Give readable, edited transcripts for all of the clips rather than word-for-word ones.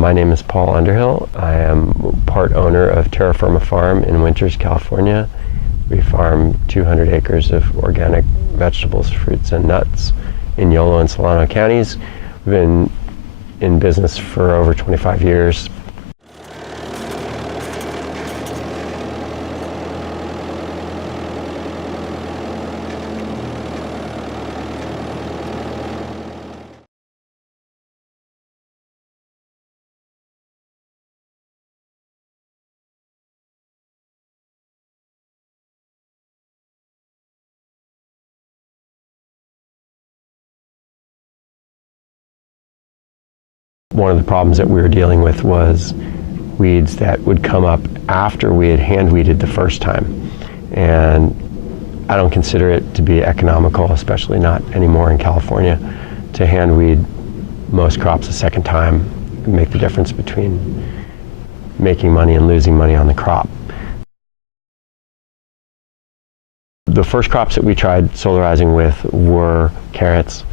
My name is Paul Underhill. I am part owner of Terra Firma Farm in Winters, California. We farm 200 acres of organic vegetables, fruits, and nuts in Yolo and Solano counties. We've been in business for over 25 years. One of the problems that we were dealing with was weeds that would come up after we had hand weeded the first time. And I don't consider it to be economical, especially not anymore in California, to hand weed most crops a second time and make the difference between making money and losing money on the crop. The first crops that we tried solarizing with were carrots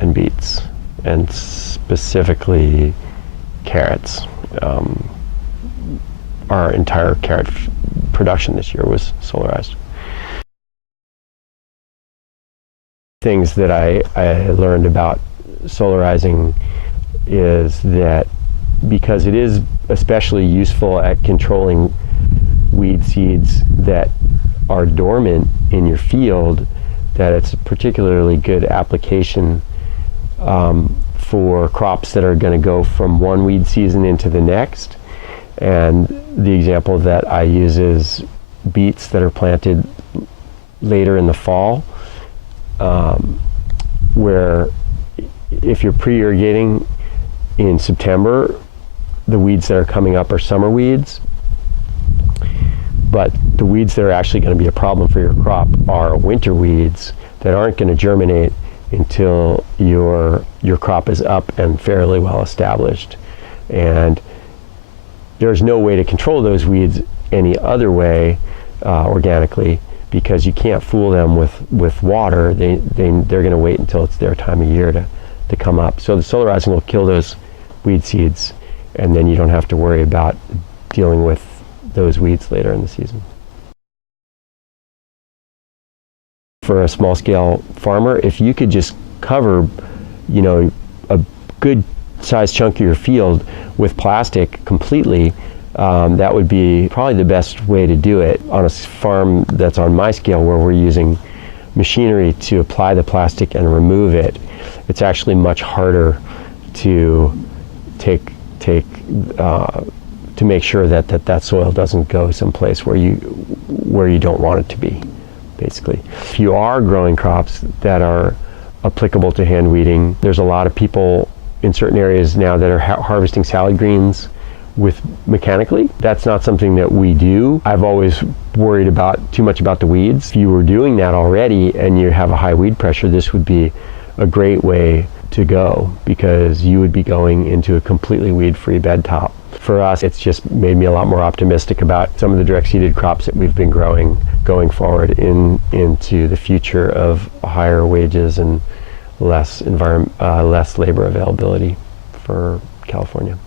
and beets, and specifically carrots. Our entire carrot production this year was solarized. Things that I learned about solarizing is that because it is especially useful at controlling weed seeds that are dormant in your field, that it's a particularly good application for crops that are going to go from one weed season into the next. And the example that I use is beets that are planted later in the fall, where if you're pre-irrigating in September, the weeds that are coming up are summer weeds, but the weeds that are actually going to be a problem for your crop are winter weeds that aren't going to germinate until your crop is up and fairly well established. And there's no way to control those weeds any other way organically, because you can't fool them with water. They're going to wait until it's their time of year to come up. So the solarizing will kill those weed seeds, and then you don't have to worry about dealing with those weeds later in the season. For a small-scale farmer, if you could just cover, a good sized chunk of your field with plastic completely, that would be probably the best way to do it. On a farm that's on my scale, where we're using machinery to apply the plastic and remove it, it's actually much harder to to make sure that soil doesn't go someplace where you don't want it to be, basically. If you are growing crops that are applicable to hand weeding, there's a lot of people in certain areas now that are harvesting salad greens with mechanically. That's not something that we do. I've always worried too much about the weeds. If you were doing that already and you have a high weed pressure, this would be a great way to go, because you would be going into a completely weed-free bed top. For us, it's just made me a lot more optimistic about some of the direct seeded crops that we've been growing going forward into the future of higher wages and less labor availability for California.